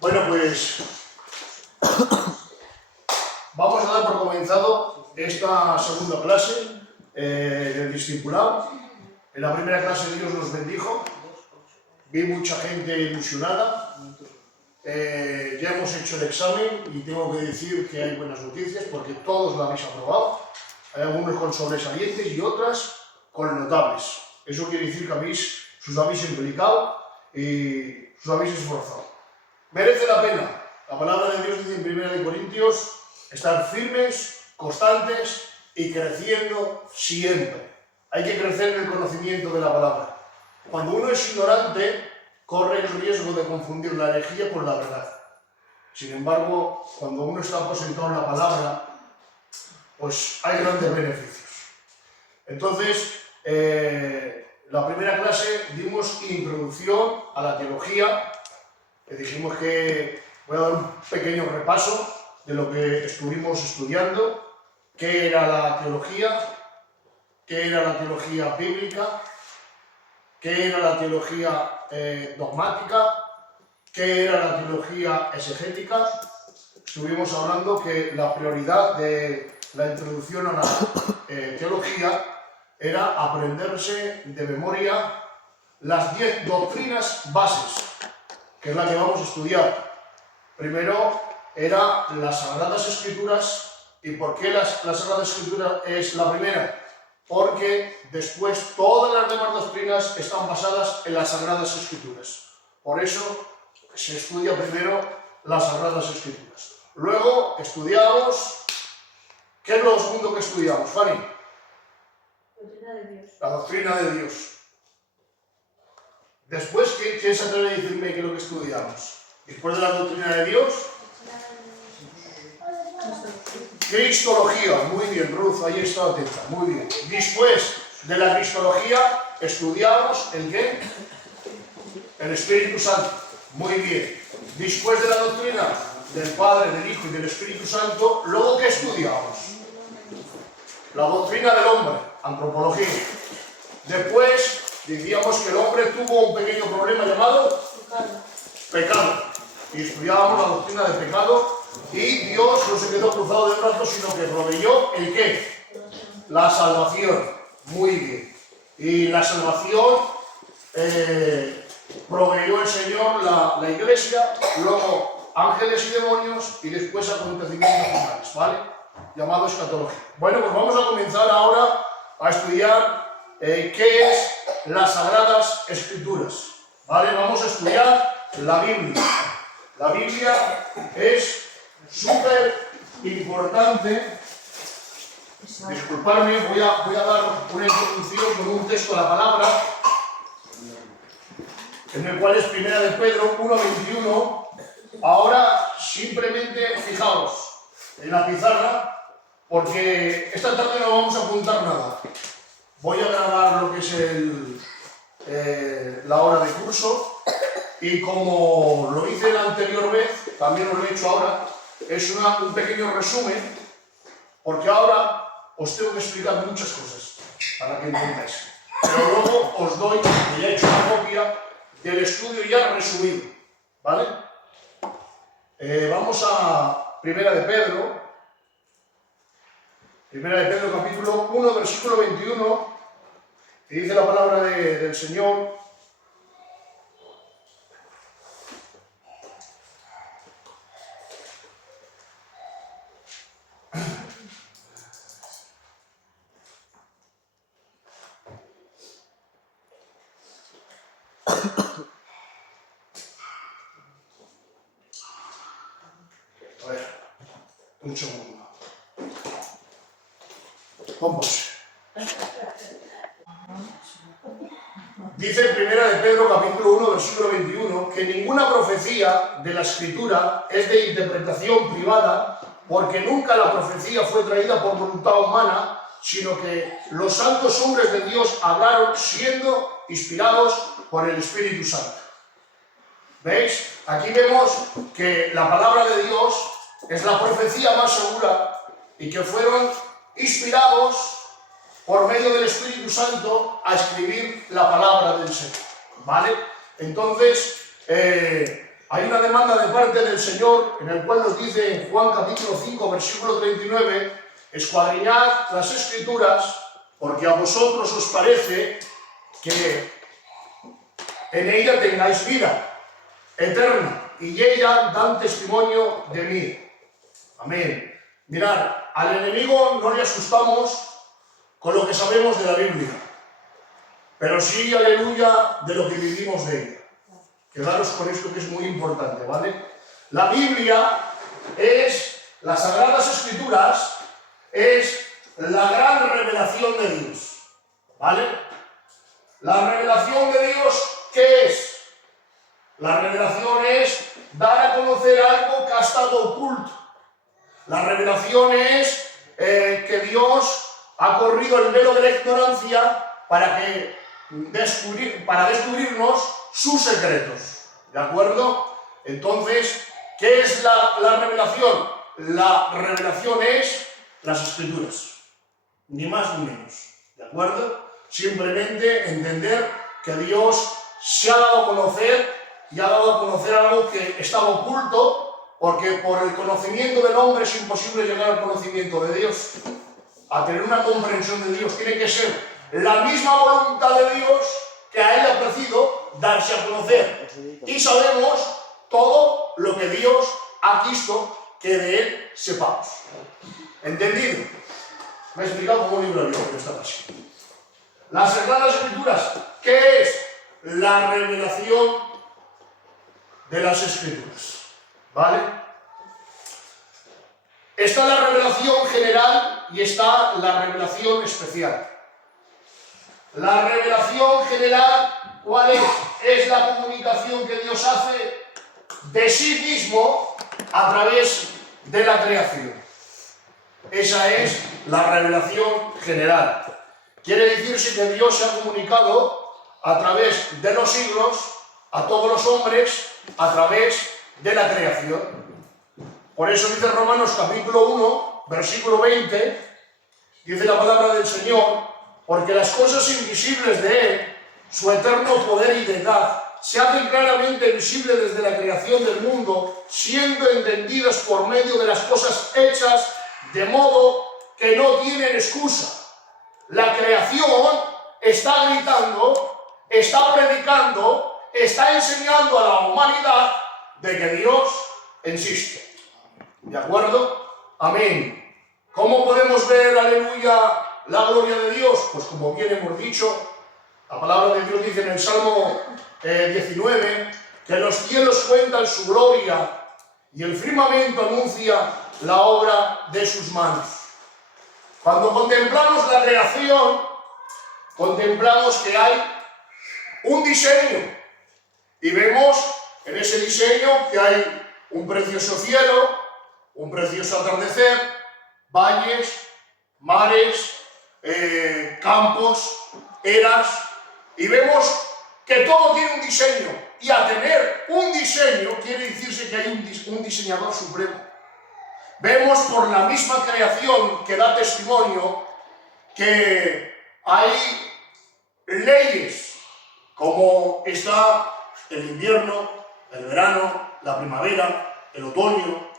Bueno, pues vamos a dar por comenzado esta segunda clase del discipulado. En la primera clase Dios nos bendijo, vi mucha gente ilusionada, ya hemos hecho el examen y tengo que decir que hay buenas noticias porque todos lo habéis aprobado. Hay algunos con sobresalientes y otras con notables. Eso quiere decir que os habéis implicado y os habéis esforzado. Merece la pena. La palabra de Dios dice en 1 Corintios, estar firmes, constantes y creciendo siempre. Hay que crecer en el conocimiento de la palabra. Cuando uno es ignorante, corre el riesgo de confundir la herejía con la verdad. Sin embargo, cuando uno está aposentado en la palabra, pues hay grandes beneficios. Entonces, la primera clase dimos introducción a la teología. Dijimos que voy a dar un pequeño repaso de lo que estuvimos estudiando, qué era la teología bíblica, qué era la teología dogmática, qué era la teología exegética. Estuvimos hablando que la prioridad de la introducción a la teología era aprenderse de memoria las 10 doctrinas bases, que es la que vamos a estudiar. Primero era las Sagradas Escrituras. ¿Y por qué las Sagradas Escrituras es la primera? Porque después todas las demás doctrinas están basadas en las Sagradas Escrituras. Por eso se estudia primero las Sagradas Escrituras. Luego estudiamos... ¿Qué es lo segundo que estudiamos, Fanny? Doctrina de Dios. La doctrina de Dios. Después, ¿quién se atreve a decirme qué es lo que estudiamos? Después de la doctrina de Dios, Cristología. Muy bien, Ruth, ahí está atenta. Muy bien. Después de la Cristología, estudiamos ¿el qué? El Espíritu Santo. Muy bien. Después de la doctrina del Padre, del Hijo y del Espíritu Santo, ¿luego qué estudiamos? La doctrina del hombre, antropología. Después decíamos que el hombre tuvo un pequeño problema llamado pecado. Y estudiábamos la doctrina del pecado y Dios no se quedó cruzado de brazos, sino que proveyó ¿el qué? La salvación. Muy bien. Y la salvación proveyó el Señor la iglesia, luego ángeles y demonios y después acontecimientos finales, ¿vale? Llamado escatología. Bueno, pues vamos a comenzar ahora a estudiar qué es las Sagradas Escrituras, ¿vale? Vamos a estudiar la Biblia. La Biblia es súper importante. Disculpadme, voy a dar una introducción con un texto de la palabra, en el cual es 1 de Pedro 1:21. Ahora simplemente fijaos en la pizarra, porque esta tarde no vamos a apuntar nada. Voy a grabar lo que es la hora de curso y como lo hice la anterior vez, también os lo he hecho ahora, es un pequeño resumen, porque ahora os tengo que explicar muchas cosas para que entendáis. Pero luego os doy, que ya he hecho una copia del estudio ya resumido, ¿vale? Vamos a 1 de Pedro. 1 de Pedro capítulo 1, versículo 21, y dice la palabra del Señor: a ver, un segundo. Vamos. Dice 1 de Pedro capítulo 1 versículo 21 que ninguna profecía de la Escritura es de interpretación privada, porque nunca la profecía fue traída por voluntad humana, sino que los santos hombres de Dios hablaron siendo inspirados por el Espíritu Santo. ¿Veis? Aquí vemos que la palabra de Dios es la profecía más segura y que fueron inspirados por medio del Espíritu Santo a escribir la palabra del Señor, ¿vale? Entonces, hay una demanda de parte del Señor en el cual nos dice en Juan capítulo 5, versículo 39, escuadriñad las Escrituras, porque a vosotros os parece que en ella tengáis vida eterna, y ella dan testimonio de mí. Amén. Mirad, al enemigo no le asustamos con lo que sabemos de la Biblia, pero sí, aleluya, de lo que vivimos de ella. Quedaros con esto que es muy importante, ¿vale? La Biblia es, las Sagradas Escrituras, es la gran revelación de Dios, ¿vale? La revelación de Dios, ¿qué es? La revelación es dar a conocer algo que ha estado oculto. La revelación es que Dios ha corrido el velo de la ignorancia para descubrirnos sus secretos. ¿De acuerdo? Entonces, ¿qué es la revelación? La revelación es las Escrituras. Ni más ni menos. ¿De acuerdo? Simplemente entender que Dios se ha dado a conocer y ha dado a conocer algo que estaba oculto, porque por el conocimiento del hombre es imposible llegar al conocimiento de Dios. A tener una comprensión de Dios tiene que ser la misma voluntad de Dios que a Él le ha parecido darse a conocer. Y sabemos todo lo que Dios ha quisto que de Él sepamos. ¿Entendido? Me he explicado como un libro abierto esta frase. Las Sagradas Escrituras, ¿qué es? La revelación de las Escrituras. ¿Vale? Está la revelación general y está la revelación especial. La revelación general, ¿cuál es? Es la comunicación que Dios hace de sí mismo a través de la creación. Esa es la revelación general. Quiere decirse que Dios se ha comunicado a través de los siglos a todos los hombres a través de la creación. Por eso dice Romanos capítulo 1, versículo 20, dice la palabra del Señor, porque las cosas invisibles de Él, su eterno poder y deidad, se hacen claramente visibles desde la creación del mundo, siendo entendidas por medio de las cosas hechas, de modo que no tienen excusa. La creación está gritando, está predicando, está enseñando a la humanidad de que Dios existe. ¿De acuerdo? Amén. ¿Cómo podemos ver, aleluya, la gloria de Dios? Pues como bien hemos dicho, la palabra de Dios dice en el Salmo 19, que los cielos cuentan su gloria y el firmamento anuncia la obra de sus manos. Cuando contemplamos la creación, contemplamos que hay un diseño y vemos en ese diseño que hay un precioso cielo, un precioso atardecer, valles, mares, campos, eras, y vemos que todo tiene un diseño, y a tener un diseño quiere decirse que hay un diseñador supremo. Vemos por la misma creación que da testimonio que hay leyes, como está el invierno, el verano, la primavera, el otoño,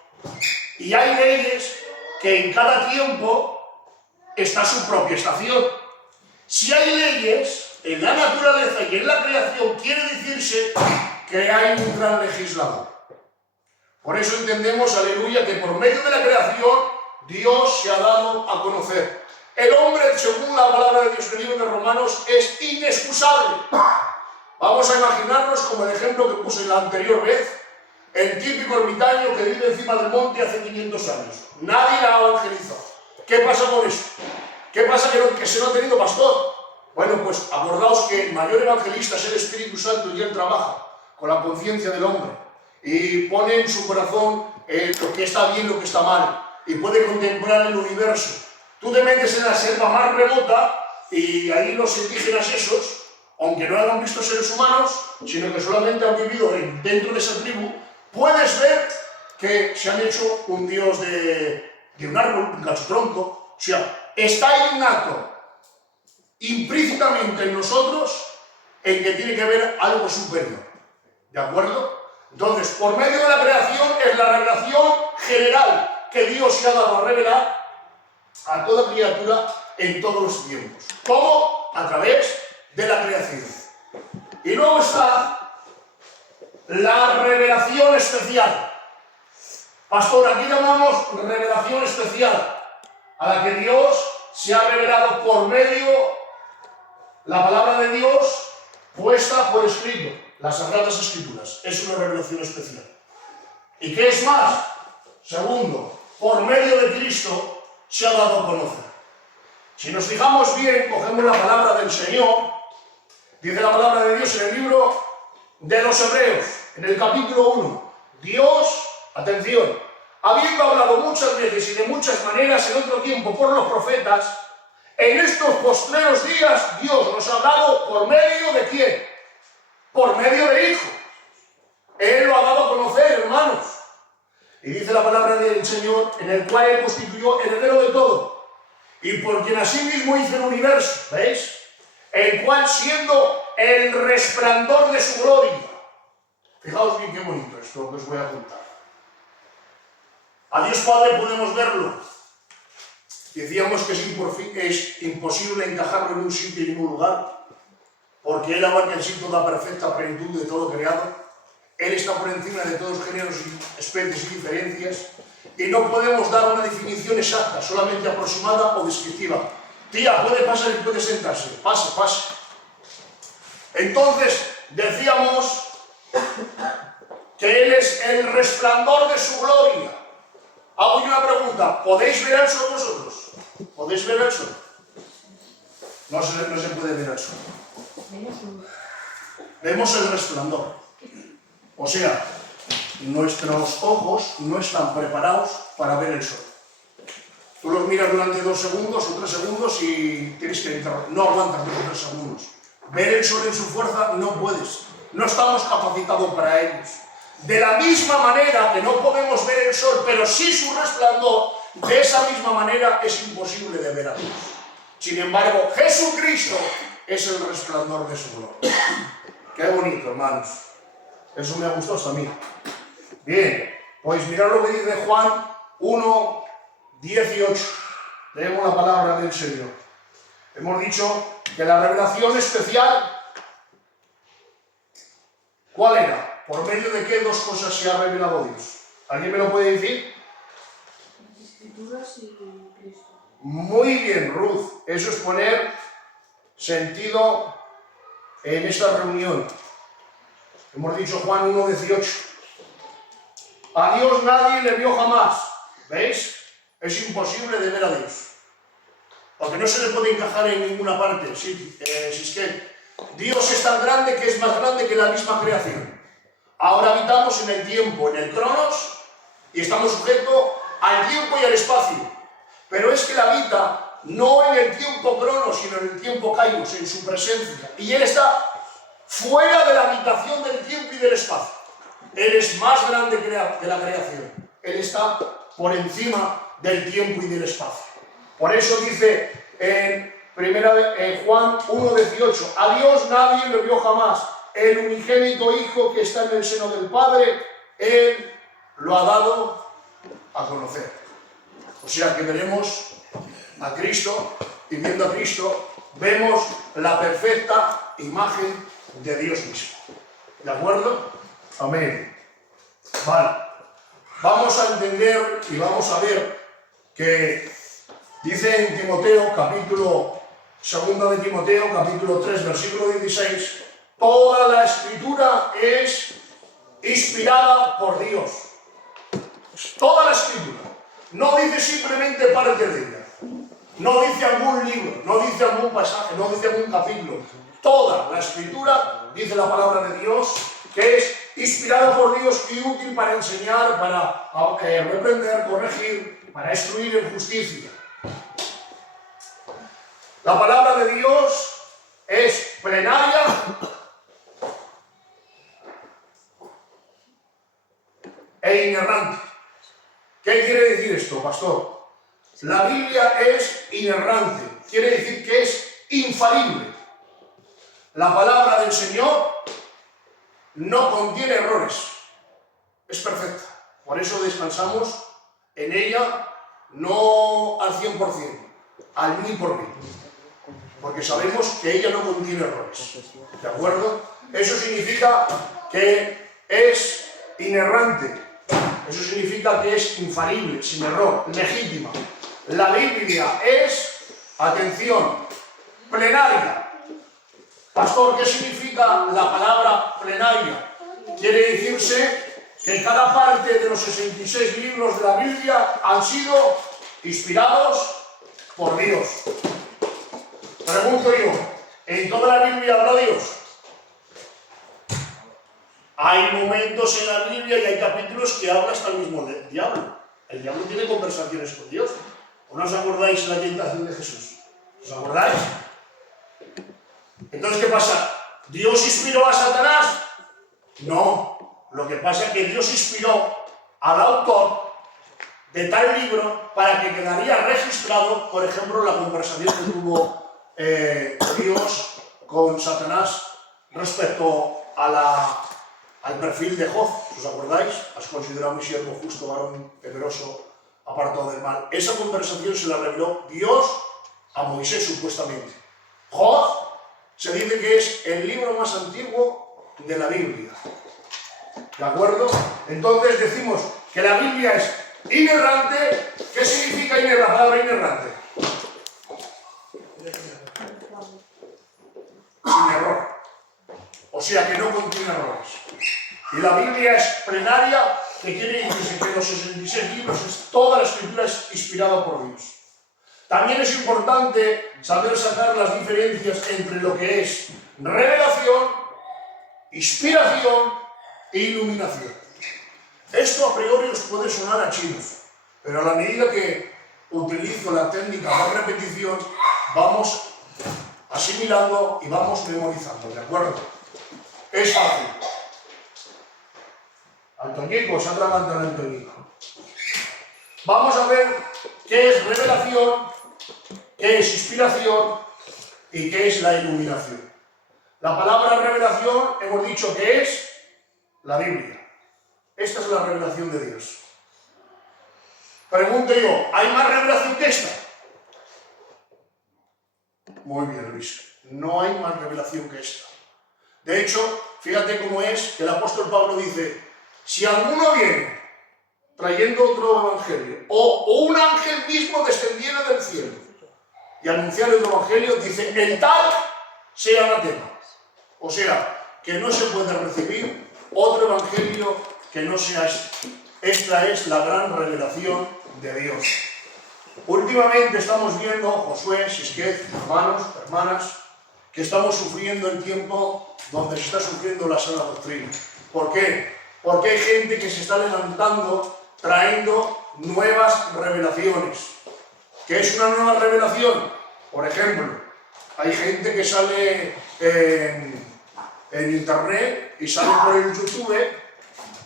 y hay leyes que en cada tiempo está su propia estación. Si hay leyes en la naturaleza y en la creación, quiere decirse que hay un gran legislador. Por eso entendemos, aleluya, que por medio de la creación Dios se ha dado a conocer. El hombre, según la palabra de Dios en el libro de Romanos, es inexcusable. Vamos a imaginarnos, como el ejemplo que puse la anterior vez, el típico ermitaño que vive encima del monte hace 500 años. Nadie la ha evangelizado. ¿Qué pasa con eso? ¿Qué pasa que se no ha tenido pastor? Bueno, pues acordaos que el mayor evangelista es el Espíritu Santo y Él trabaja con la conciencia del hombre y pone en su corazón lo que está bien, lo que está mal, y puede contemplar el universo. Tú te metes en la selva más remota y ahí los indígenas esos, aunque no hayan visto seres humanos, sino que solamente han vivido dentro de esa tribu, puedes ver que se han hecho un dios de un árbol, un cachotronco. O sea, está innato, implícitamente en nosotros, en que tiene que haber algo superior. ¿De acuerdo? Entonces, por medio de la creación es la revelación general que Dios se ha dado a revelar a toda criatura en todos los tiempos. ¿Cómo? A través de la creación. Y luego está la revelación especial. Pastor, aquí llamamos revelación especial a la que Dios se ha revelado por medio, la palabra de Dios puesta por escrito, las Sagradas Escrituras. Es una revelación especial. ¿Y qué es más? Segundo, por medio de Cristo se ha dado a conocer. Si nos fijamos bien, cogemos la palabra del Señor, dice la palabra de Dios en el libro de los Hebreos, en el capítulo 1. Dios, atención, habiendo hablado muchas veces y de muchas maneras en otro tiempo por los profetas, en estos postreros días Dios nos ha hablado por medio de ¿quién? Por medio del Hijo. Él lo ha dado a conocer, hermanos. Y dice la palabra del Señor, en el cual Él constituyó heredero de todo, y por quien asimismo hizo el universo, ¿veis? El cual siendo el resplandor de su gloria. Fijaos bien qué bonito esto que os voy a contar. A Dios Padre podemos verlo. Decíamos que es imposible encajarlo en un sitio y en un lugar, porque Él abarca en sí toda perfecta plenitud de todo creado. Él está por encima de todos los géneros, especies y diferencias, y no podemos dar una definición exacta, solamente aproximada o descriptiva. Tía, puede pasar y puede sentarse. Pase, pase. Entonces, decíamos que Él es el resplandor de su gloria. Hago yo una pregunta. ¿Podéis ver el sol vosotros? ¿Podéis ver el sol? No se puede ver el sol. Vemos el resplandor. O sea, nuestros ojos no están preparados para ver el sol. Tú los miras durante 2 segundos o 3 segundos y tienes que entrar. No aguantas 2 o 3 segundos. Ver el sol en su fuerza no puedes. No estamos capacitados para ellos. De la misma manera que no podemos ver el sol, pero sí su resplandor, de esa misma manera es imposible de ver a Dios. Sin embargo, Jesucristo es el resplandor de su gloria. Qué bonito, hermanos. Eso me ha gustado hasta a mí. Bien, pues mirad lo que dice Juan 1, 18. Leemos la palabra del Señor. Hemos dicho que la revelación especial, ¿cuál era? ¿Por medio de qué 2 cosas se ha revelado Dios? ¿Alguien me lo puede decir? Las Escrituras y Cristo. Muy bien, Ruth. Eso es poner sentido en esta reunión. Hemos dicho Juan 1, 18. A Dios nadie le vio jamás. ¿Veis? Es imposible de ver a Dios. Porque no se le puede encajar en ninguna parte. Si es que Dios es tan grande que es más grande que la misma creación. Ahora habitamos en el tiempo, en el cronos, y estamos sujetos al tiempo y al espacio. Pero es que Él habita no en el tiempo cronos, sino en el tiempo kairos, en su presencia. Y Él está fuera de la habitación del tiempo y del espacio. Él es más grande que la creación. Él está por encima del tiempo y del espacio. Por eso dice en Juan 1:18, a Dios nadie lo vio jamás. El unigénito Hijo que está en el seno del Padre, Él lo ha dado a conocer. O sea que veremos a Cristo, y viendo a Cristo, vemos la perfecta imagen de Dios mismo. ¿De acuerdo? Amén. Vale. Vamos a entender y vamos a ver que dice en Timoteo, capítulo 2 de Timoteo, capítulo 3, versículo 16, toda la Escritura es inspirada por Dios. Toda la Escritura. No dice simplemente parte de ella. No dice algún libro, no dice algún pasaje, no dice algún capítulo. Toda la Escritura, dice la palabra de Dios, que es inspirada por Dios y útil para enseñar, para reprender, corregir, para instruir en justicia. La palabra de Dios es plenaria e inerrante. ¿Qué quiere decir esto, pastor? La Biblia es inerrante, quiere decir que es infalible. La palabra del Señor no contiene errores. es perfecta. Por eso descansamos en ella, no al 100%, al 1000%. Porque sabemos que ella no contiene errores. ¿De acuerdo? Eso significa que es inerrante. Eso significa que es infalible, sin error, legítima. La Biblia es, atención, plenaria. Pastor, ¿qué significa la palabra plenaria? Quiere decirse que cada parte de los 66 libros de la Biblia han sido inspirados por Dios. Pregunto yo, ¿en toda la Biblia habla Dios? Hay momentos en la Biblia y hay capítulos que habla hasta el mismo diablo. El diablo tiene conversaciones con Dios. ¿O no os acordáis de la tentación de Jesús? ¿Os acordáis? Entonces, ¿qué pasa? ¿Dios inspiró a Satanás? No. Lo que pasa es que Dios inspiró al autor de tal libro para que quedaría registrado, por ejemplo, la conversación que tuvo Dios con Satanás respecto al perfil de Job. ¿Os acordáis? Has considerado mi siervo justo, varón temeroso, apartado del mal. Esa conversación se la reveló Dios a Moisés, supuestamente. Job se dice que es el libro más antiguo de la Biblia. ¿De acuerdo? Entonces decimos que la Biblia es inerrante. ¿Qué significa la palabra inerrante? Sin error. O sea que no contiene errores. Y la Biblia es plenaria, que quiere decir que los 66 libros, toda la escritura es inspirada por Dios. También es importante saber sacar las diferencias entre lo que es revelación, inspiración e iluminación. Esto a priori os puede sonar a chinos, pero a la medida que utilizo la técnica de repetición, vamos asimilando y vamos memorizando, ¿de acuerdo? Es fácil. Antoñico, se atraganta el Antoñico. Vamos a ver qué es revelación, qué es inspiración y qué es la iluminación. La palabra revelación hemos dicho que es la Biblia. Esta es la revelación de Dios. Pregunto yo, ¿hay más revelación que esta? Muy bien, Luis. No hay más revelación que esta. De hecho, fíjate cómo es que el apóstol Pablo dice, si alguno viene trayendo otro evangelio, o un ángel mismo descendiera del cielo y anunciar el evangelio, dice, el tal sea anatema. O sea, que no se puede recibir otro evangelio que no sea este. Esta es la gran revelación de Dios. Últimamente estamos viendo, Josué, Sisquet, hermanos, hermanas, que estamos sufriendo el tiempo donde se está sufriendo la sana doctrina. ¿Por qué? Porque hay gente que se está levantando trayendo nuevas revelaciones. ¿Qué es una nueva revelación? Por ejemplo, hay gente que sale en internet y sale por el YouTube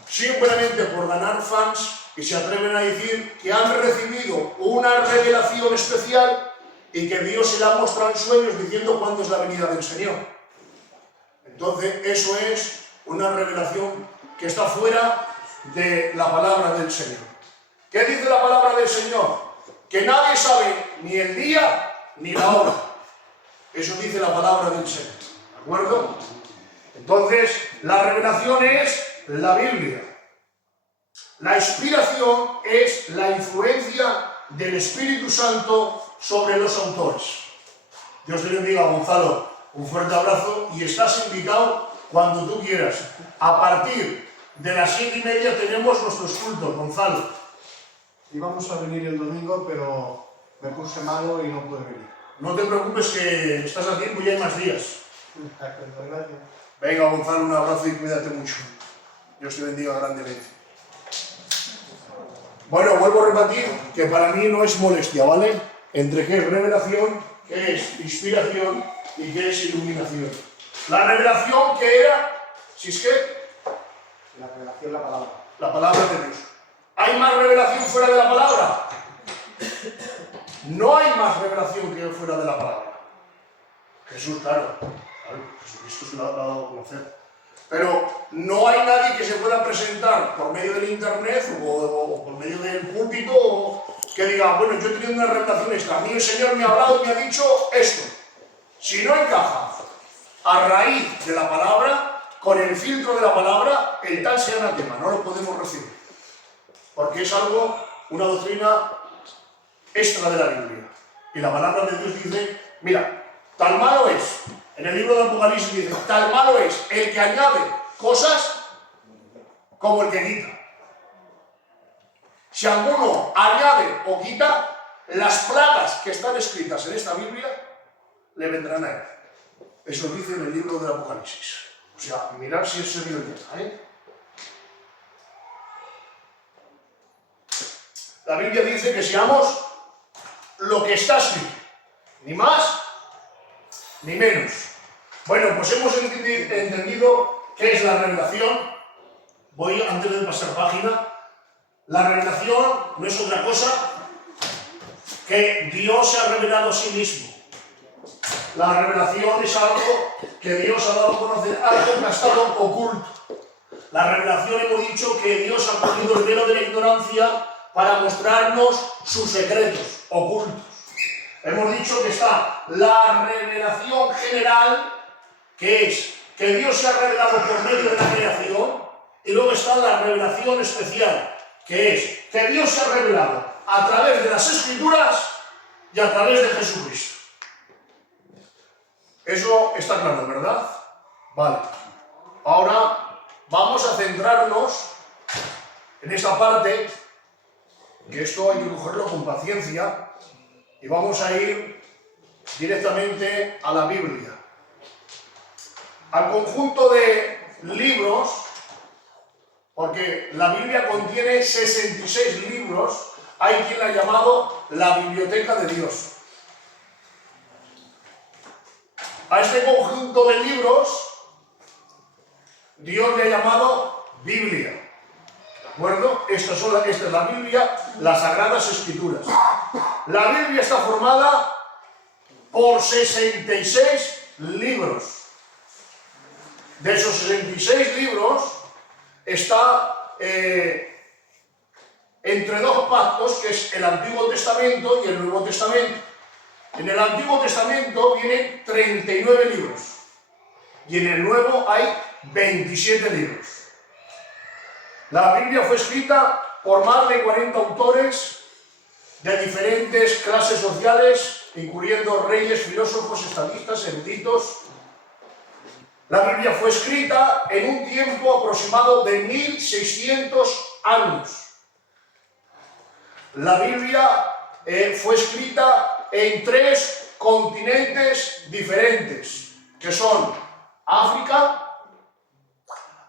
simplemente por ganar fans y se atreven a decir que han recibido una revelación especial y que Dios se la ha mostrado en sueños diciendo cuándo es la venida del Señor. Entonces, eso es una revelación que está fuera de la palabra del Señor. ¿Qué dice la palabra del Señor? Que nadie sabe ni el día ni la hora. Eso dice la palabra del Señor. ¿De acuerdo? Entonces, la revelación es la Biblia. La inspiración es la influencia del Espíritu Santo sobre los autores. Dios te bendiga, Gonzalo. Un fuerte abrazo y estás invitado cuando tú quieras. A partir de las 7:30 tenemos nuestros cultos, Gonzalo. Íbamos a venir el domingo, pero me puse malo y no pude venir. No te preocupes que estás a tiempo y hay más días. Gracias. Venga, Gonzalo, un abrazo y cuídate mucho. Dios te bendiga grandemente. Bueno, vuelvo a repetir que para mí no es molestia, ¿vale? Entre qué es revelación, qué es inspiración y qué es iluminación. La revelación que era, si es que... La revelación, la palabra. La palabra de Dios. ¿Hay más revelación fuera de la palabra? No hay más revelación que fuera de la palabra. Jesús, claro. Jesucristo se lo ha dado a conocer. Pero no hay nadie que se pueda presentar por medio del internet o por medio del púlpito que diga, bueno, yo he tenido una revelación extra, a mí el Señor me ha hablado y me ha dicho esto. Si no encaja a raíz de la palabra, con el filtro de la palabra, el tal sea anatema, no lo podemos recibir. Porque es algo, una doctrina extra de la Biblia. Y la palabra de Dios dice, mira, tal malo es, en el libro de Apocalipsis dice, tal malo es el que añade cosas como el que quita. Si alguno añade o quita, las plagas que están escritas en esta Biblia le vendrán a él. Eso dice en el libro del Apocalipsis. O sea, mirad si es serio ya, ¿eh? La Biblia dice que seamos lo que está escrito, ni más ni menos. Bueno, pues hemos entendido qué es la revelación. Voy, antes de pasar página, la revelación no es otra cosa que Dios se ha revelado a sí mismo. La revelación es algo que Dios ha dado a conocer, algo que ha estado oculto. La revelación, hemos dicho que Dios ha cogido el velo de la ignorancia para mostrarnos sus secretos ocultos. Hemos dicho que está la revelación general, que es que Dios se ha revelado por medio de la creación, y luego está la revelación especial, que es que Dios se ha revelado a través de las Escrituras y a través de Jesucristo. Eso está claro, ¿verdad? Vale. Ahora vamos a centrarnos en esta parte, que esto hay que cogerlo con paciencia, y vamos a ir directamente a la Biblia. Al conjunto de libros, porque la Biblia contiene 66 libros, hay quien la ha llamado la Biblioteca de Dios. A este conjunto de libros, Dios le ha llamado Biblia. ¿De acuerdo? Esta es la Biblia, las Sagradas Escrituras. La Biblia está formada por 66 libros. De esos 66 libros está entre dos pactos, que es el Antiguo Testamento y el Nuevo Testamento. En el Antiguo Testamento vienen 39 libros y en el Nuevo hay 27 libros. La Biblia fue escrita por más de 40 autores de diferentes clases sociales, incluyendo reyes, filósofos, estadistas, eruditos. La Biblia fue escrita en un tiempo aproximado de 1600 años. La Biblia fue escrita en 3 continentes diferentes, que son África,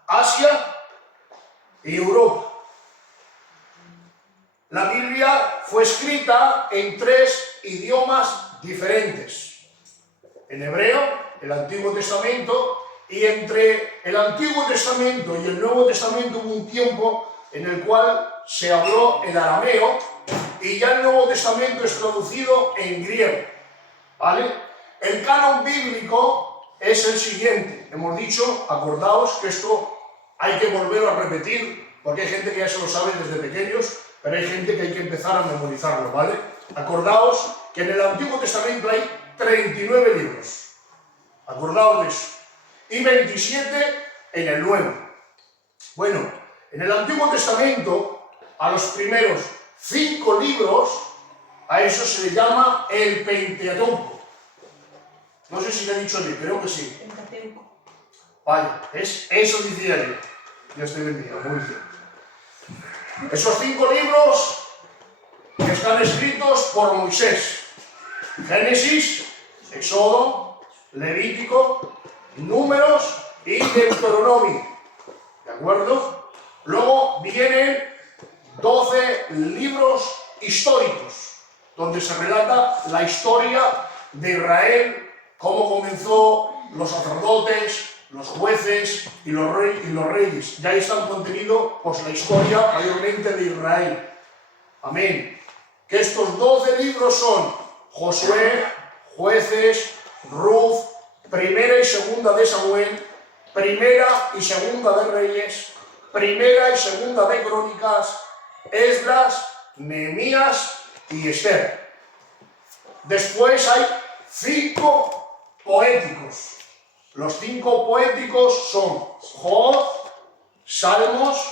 Asia y Europa. La Biblia fue escrita en 3 idiomas diferentes. En hebreo, el Antiguo Testamento, y entre el Antiguo Testamento y el Nuevo Testamento hubo un tiempo en el cual se habló el arameo, y ya el Nuevo Testamento es traducido en griego, ¿vale? El canon bíblico es el siguiente. Hemos dicho, acordaos que esto hay que volver a repetir, porque hay gente que ya se lo sabe desde pequeños, pero hay gente que hay que empezar a memorizarlo, ¿vale? Acordaos que en el Antiguo Testamento hay 39 libros. Acordaos de eso. Y 27 en el Nuevo. Bueno, en el Antiguo Testamento, a los primeros 5 libros, a eso se le llama el Pentateuco. No sé si le he dicho bien, creo que sí. Pentateuco. Vaya, eso decía yo. Dios te bendiga, muy bien. Esos 5 libros están escritos por Moisés. Génesis, Éxodo, Levítico, Números y Deuteronomio. ¿De acuerdo? Luego vienen 12 libros históricos, donde se relata la historia de Israel, cómo comenzó, los sacerdotes, los jueces y los reyes. Ya ahí están contenidos pues, la historia mayormente de Israel. Amén. Que estos 12 libros son Josué, Jueces, Ruth, Primera y Segunda de Samuel, Primera y Segunda de Reyes, Primera y Segunda de Crónicas, Esdras, Nehemías y Esther. Después hay 5 poéticos. Los 5 poéticos son Job, Salmos,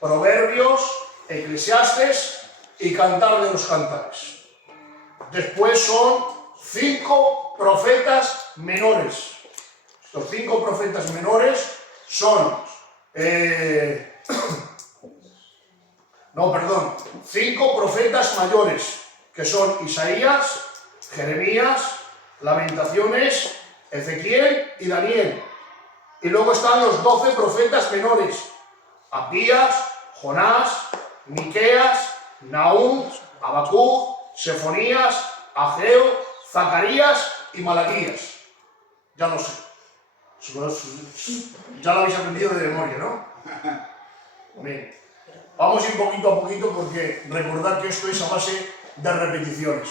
Proverbios, Eclesiastes y Cantar de los Cantares. Después son 5 profetas menores. Los 5 profetas menores son 5 profetas mayores, que son Isaías, Jeremías, Lamentaciones, Ezequiel y Daniel. Y luego están los 12 profetas menores: Abdías, Jonás, Miqueas, Nahum, Habacuc, Sefonías, Ageo, Zacarías y Malaquías. Ya no sé. Ya lo habéis aprendido de memoria, ¿no? Bien. Vamos a ir poquito a poquito porque recordad que esto es a base de repeticiones.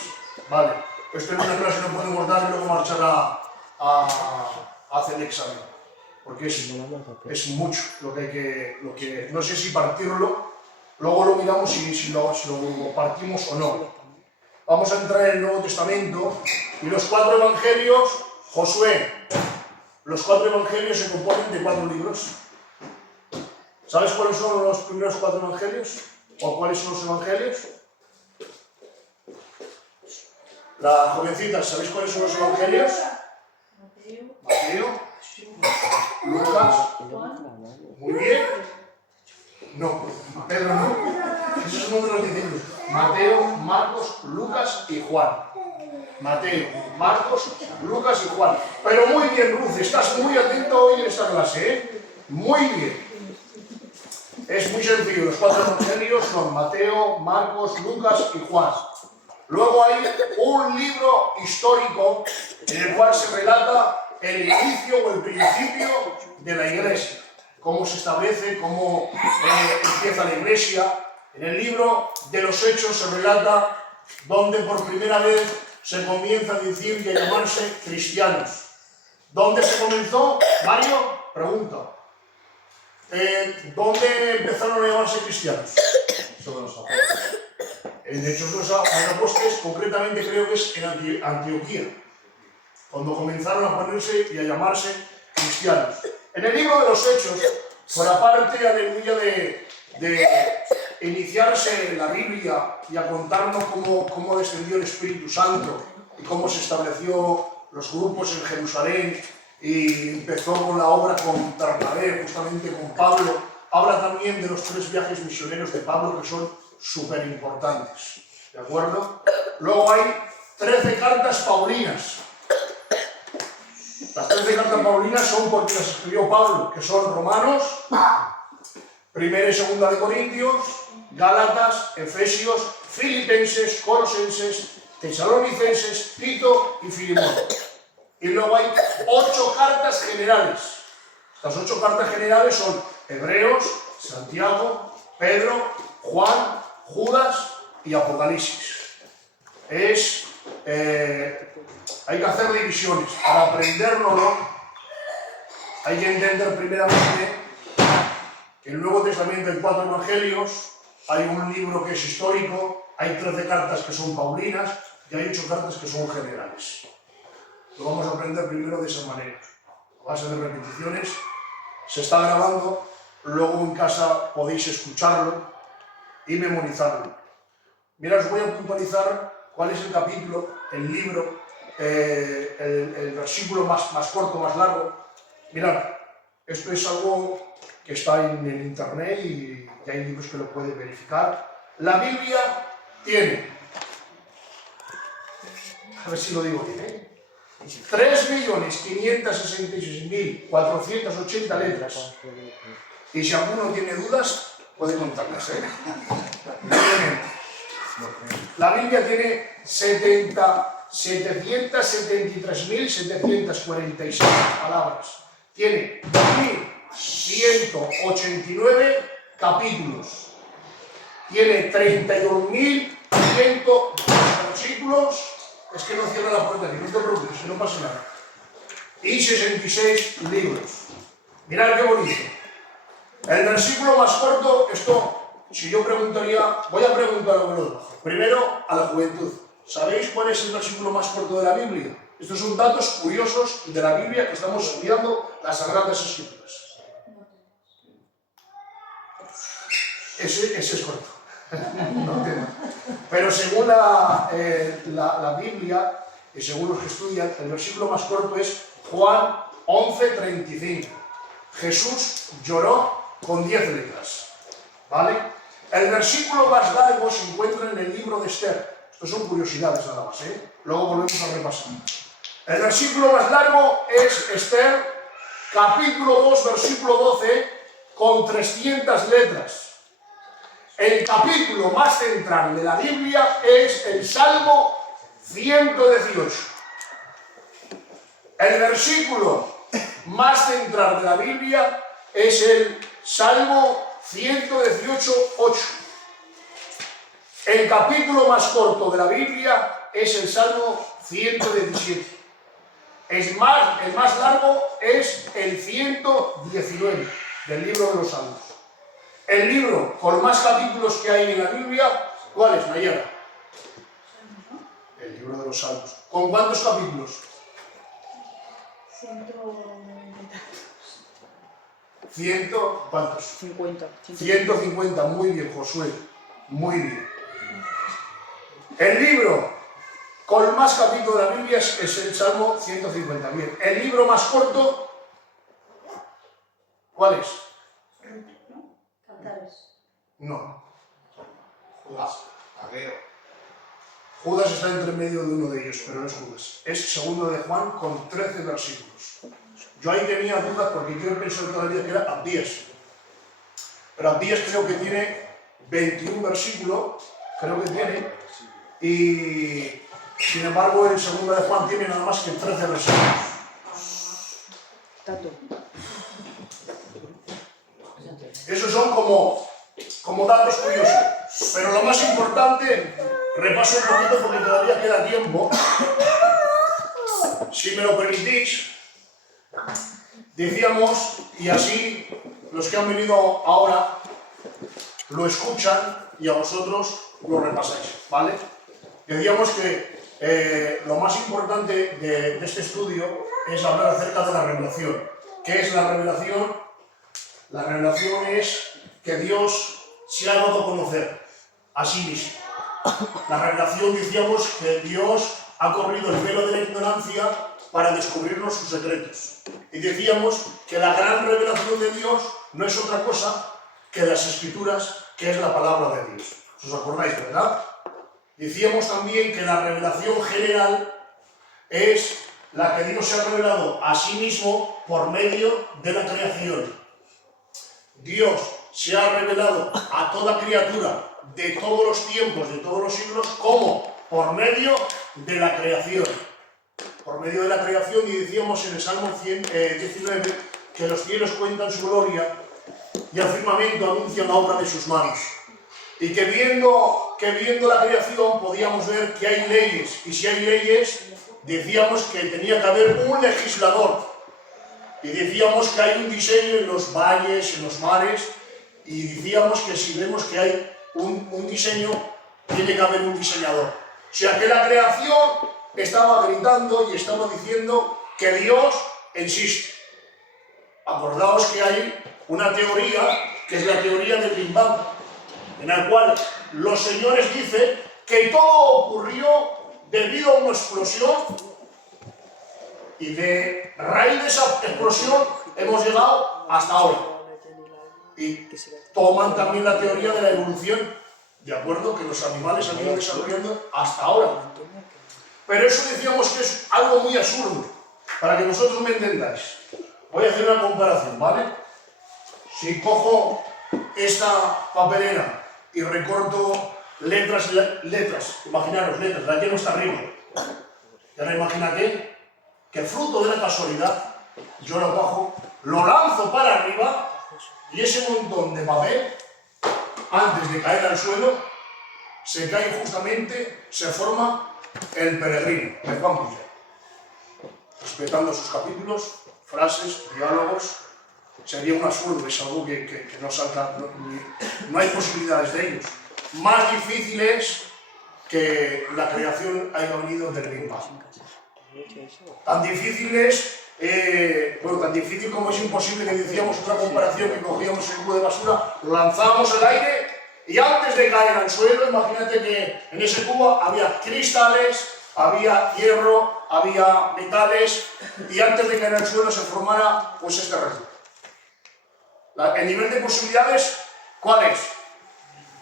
Vale. Esto en una clase no podemos dar y luego marchar a hacer el examen. Porque es mucho lo que no sé si partirlo. Luego lo miramos si lo partimos o no. Vamos a entrar en el Nuevo Testamento y los 4 evangelios, Josué. Los 4 evangelios se componen de 4 libros. ¿Sabes cuáles son los primeros 4 evangelios? ¿O cuáles son los evangelios? La jovencita, ¿sabéis cuáles son los evangelios? Mateo, Lucas, muy bien. No, Pedro no. Esos son los discípulos. Mateo, Marcos, Lucas y Juan. Mateo, Marcos, Lucas y Juan. Pero muy bien, Ruth, estás muy atento hoy en esta clase, ¿eh? Muy bien. Es muy sencillo, los 4 evangelios son Mateo, Marcos, Lucas y Juan. Luego hay un libro histórico en el cual se relata el inicio o el principio de la iglesia. Cómo se establece, cómo empieza la iglesia. En el libro de los Hechos se relata donde por primera vez se comienza a decir y a llamarse cristianos. ¿Dónde se comenzó? Mario, pregunta. ¿Dónde empezaron a llamarse cristianos? Sobre los apóstoles. En Hechos de los Apóstoles, concretamente creo que es en Antioquía, cuando comenzaron a ponerse y a llamarse cristianos. En el libro de los Hechos, por aparte, aleluya, de iniciarse en la Biblia y a contarnos cómo descendió el Espíritu Santo y cómo se estableció los grupos en Jerusalén y empezó con la obra con Bernabé, justamente con Pablo, habla también de los 3 viajes misioneros de Pablo que son súper importantes, ¿de acuerdo? Luego hay 13 cartas paulinas. Las 13 cartas paulinas son porque las escribió Pablo, que son Romanos, Primera y Segunda de Corintios, Gálatas, Efesios, Filipenses, Colosenses, Tesalonicenses, Tito y Filemón. Y luego hay 8 cartas generales. Las 8 cartas generales son Hebreos, Santiago, Pedro, Juan, Judas y Apocalipsis. Hay que hacer divisiones. Para aprendérnoslo hay que entender primeramente que en el Nuevo Testamento hay 4 evangelios, hay un libro que es histórico, hay 13 cartas que son paulinas y hay 8 cartas que son generales. Lo vamos a aprender primero de esa manera, a base de repeticiones. Se está grabando, luego en casa podéis escucharlo y memorizarlo. Mira, os voy a puntualizar cuál es el capítulo, el libro, el versículo más corto, más largo. Mirad, esto es algo que está en el internet y hay libros que lo pueden verificar. La Biblia tiene, a ver si lo digo bien, 3.566.480 letras. Y si alguno tiene dudas, puede contarlas, ¿eh? La Biblia tiene 773.746 palabras. Tiene 1.189 capítulos. Tiene 31.102 versículos. Es que no cierra la puerta aquí, no te preocupes, que no pasa nada. Y 66 libros. Mirad qué bonito. El versículo más corto, esto, si yo preguntaría, voy a preguntar a uno. Primero, a la juventud. ¿Sabéis cuál es el versículo más corto de la Biblia? Estos son datos curiosos de la Biblia que estamos estudiando las Sagradas Escrituras. Ese es corto. No tema. Pero según la Biblia, y según los que estudian, el versículo más corto es Juan 11:35. Jesús lloró con 10 letras. ¿Vale? El versículo más largo se encuentra en el libro de Esther. Estos son curiosidades nada más, ¿eh? Luego volvemos a repasar. El versículo más largo es Esther, capítulo 2, versículo 12, con 300 letras. El capítulo más central de la Biblia es el Salmo 118. El versículo más central de la Biblia es el Salmo 118:8. El capítulo más corto de la Biblia es el Salmo 117. El más largo es el 119 del libro de los Salmos. El libro con más capítulos que hay en la Biblia, ¿cuál es, Nayara? El libro de los Salmos. ¿Con cuántos capítulos? 190. ¿Cuántos? 50. 150, muy bien, Josué. Muy bien. El libro con más capítulos de la Biblia es el Salmo 150. Bien. El libro más corto, ¿cuál es? ¿No? Cantares. No. Judas, Ageo. Judas está entre medio de uno de ellos, pero no es Judas. Es segundo de Juan con 13 versículos. Yo ahí tenía dudas porque yo he pensado toda la vida que era Abdías. Pero Abdías creo que tiene 21 versículos, creo que tiene. Y sin embargo el segundo de Juan tiene nada más que 13 versículos. Tato. Esos son como datos curiosos. Pero lo más importante, repaso un poquito porque todavía queda tiempo. Si me lo permitís, decíamos, y así los que han venido ahora lo escuchan y a vosotros lo repasáis, ¿vale? Decíamos que lo más importante de este estudio es hablar acerca de la revelación. ¿Qué es la revelación? La revelación es que Dios se ha dado a conocer a sí mismo. La revelación, decíamos, que Dios ha corrido el velo de la ignorancia para descubrirnos sus secretos. Y decíamos que la gran revelación de Dios no es otra cosa que las Escrituras, que es la palabra de Dios. ¿Os acordáis, verdad? Decíamos también que la revelación general es la que Dios se ha revelado a sí mismo por medio de la creación. Dios se ha revelado a toda criatura de todos los tiempos, de todos los siglos, como por medio de la creación. Por medio de la creación, y decíamos en el Salmo 19 que los cielos cuentan su gloria y el firmamento anuncia la obra de sus manos. Y que viendo la creación podíamos ver que hay leyes, y si hay leyes, decíamos que tenía que haber un legislador. Y decíamos que hay un diseño en los valles, en los mares, y decíamos que si vemos que hay un diseño, tiene que haber un diseñador. O sea que la creación estaba gritando y estaba diciendo que Dios existe. Acordaos que hay una teoría, que es la teoría del Big Bang, en la cual los señores dicen que todo ocurrió debido a una explosión, y de raíz de esa explosión hemos llegado hasta ahora. Y toman también la teoría de la evolución, de acuerdo, que los animales han ido desarrollando hasta ahora. Pero eso decíamos que es algo muy absurdo, para que vosotros me entendáis. Voy a hacer una comparación, ¿vale? Si cojo esta papelera y recorto letras, imaginaros letras, la llevo hasta arriba. ¿Y ahora imagínate que fruto de la casualidad, yo lo cojo, lo lanzo para arriba y ese montón de papel, antes de caer al suelo, se cae justamente, se forma el peregrino, el Juan Puya, respetando sus capítulos, frases, diálogos, sería un absurdo, es algo que no salta, no hay posibilidades de ellos. Más difícil es que la creación haya venido del Big Bang. Tan difícil es, tan difícil como es imposible que decíamos otra comparación, que cogíamos el cubo de basura, lo lanzábamos al aire y antes de caer al suelo, imagínate que en ese cubo había cristales, había hierro, había metales y antes de caer al suelo se formara pues este resultado. El nivel de posibilidades, ¿cuál es?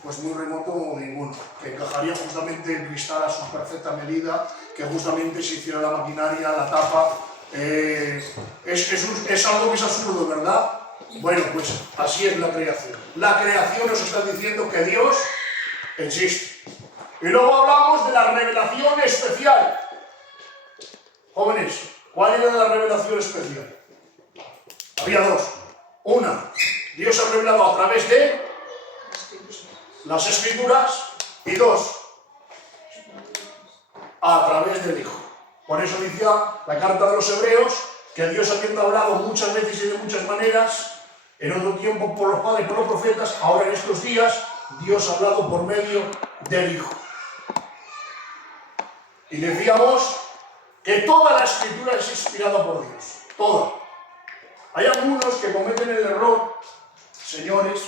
Pues muy remoto o ninguno, que encajaría justamente el cristal a su perfecta medida, que justamente se hiciera la maquinaria, la tapa. Es algo que es absurdo, ¿verdad? Bueno, pues así es la creación. La creación nos está diciendo que Dios existe. Y luego hablamos de la revelación especial. Jóvenes, ¿cuál era la revelación especial? Había dos. Una, Dios ha revelado a través de las Escrituras, y dos, a través del Hijo. Por eso decía la carta de los Hebreos que Dios, habiendo hablado muchas veces y de muchas maneras, en otro tiempo por los padres y por los profetas, ahora en estos días Dios ha hablado por medio del Hijo. Y decíamos que toda la Escritura es inspirada por Dios, toda. Hay algunos que cometen el error, señores,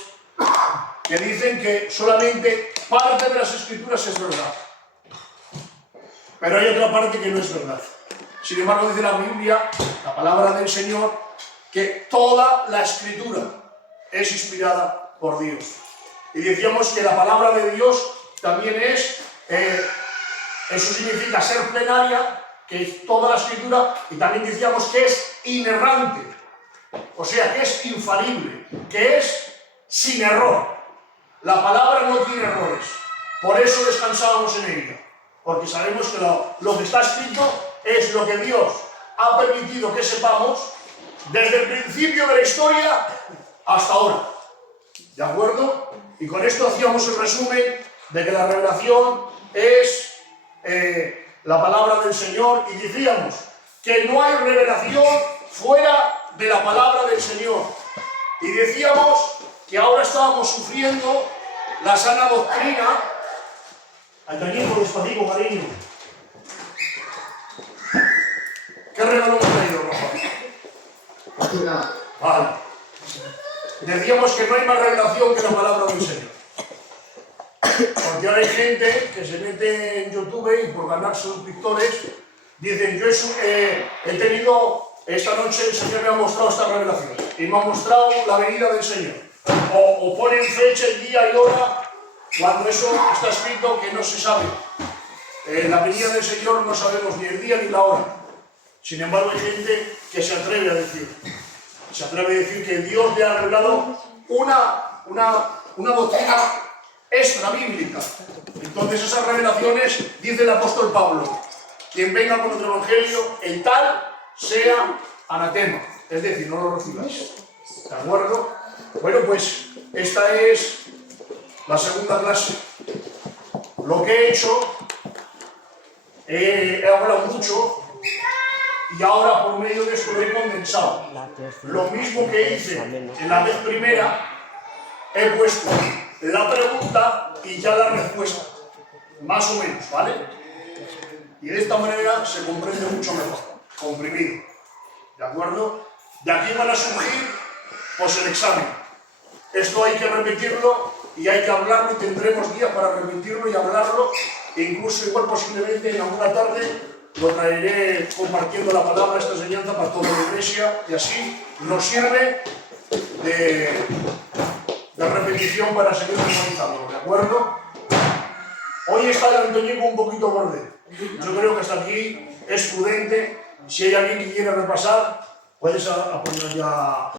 que dicen que solamente parte de las Escrituras es verdad. Pero hay otra parte que no es verdad. Sin embargo, dice la Biblia, la palabra del Señor, que toda la Escritura es inspirada por Dios. Y decíamos que la palabra de Dios también es, eso significa ser plenaria, que es toda la Escritura, y también decíamos que es inerrante, o sea, que es infalible, que es sin error. La palabra no tiene errores, por eso descansábamos en ella, porque sabemos que lo que está escrito es lo que Dios ha permitido que sepamos desde el principio de la historia hasta ahora. ¿De acuerdo? Y con esto hacíamos el resumen de que la revelación es la palabra del Señor, y decíamos que no hay revelación fuera de la palabra del Señor. Y decíamos que ahora estábamos sufriendo la sana doctrina. Antonio, despacito, cariño. ¿Qué regalo hemos traído, Rafa? Vale. Decíamos que no hay más revelación que la palabra del Señor. Porque ahora hay gente que se mete en YouTube y por ganar suscriptores dicen: yo he tenido, esta noche el Señor me ha mostrado esta revelación y me ha mostrado la venida del Señor. O ponen fecha, día y hora, cuando eso está escrito que no se sabe. La venida del Señor no sabemos ni el día ni la hora. Sin embargo, hay gente que se atreve a decir que Dios le ha revelado una doctrina extra bíblica. Entonces esas revelaciones, dice el apóstol Pablo: quien venga con otro evangelio, el tal sea anatema. Es decir, no lo recibáis. ¿De acuerdo? Bueno, pues esta es la segunda clase. Lo que he hecho, he hablado mucho y ahora por medio de esto lo he condensado. Lo mismo que hice en la vez primera, he puesto la pregunta y ya la respuesta, más o menos, ¿vale? Y de esta manera se comprende mucho mejor, comprimido, ¿de acuerdo? De aquí van a surgir, pues, el examen. Esto hay que repetirlo y hay que hablarlo, y tendremos días para repetirlo y hablarlo, e incluso igual posiblemente en alguna tarde lo traeré compartiendo la palabra, esta enseñanza para toda la iglesia, y así nos sirve de repetición para seguir memorizándolo, ¿de acuerdo? Hoy está el Antoñico un poquito borde. Yo creo que hasta aquí es prudente. Si hay alguien que quiera repasar, puedes poner ya...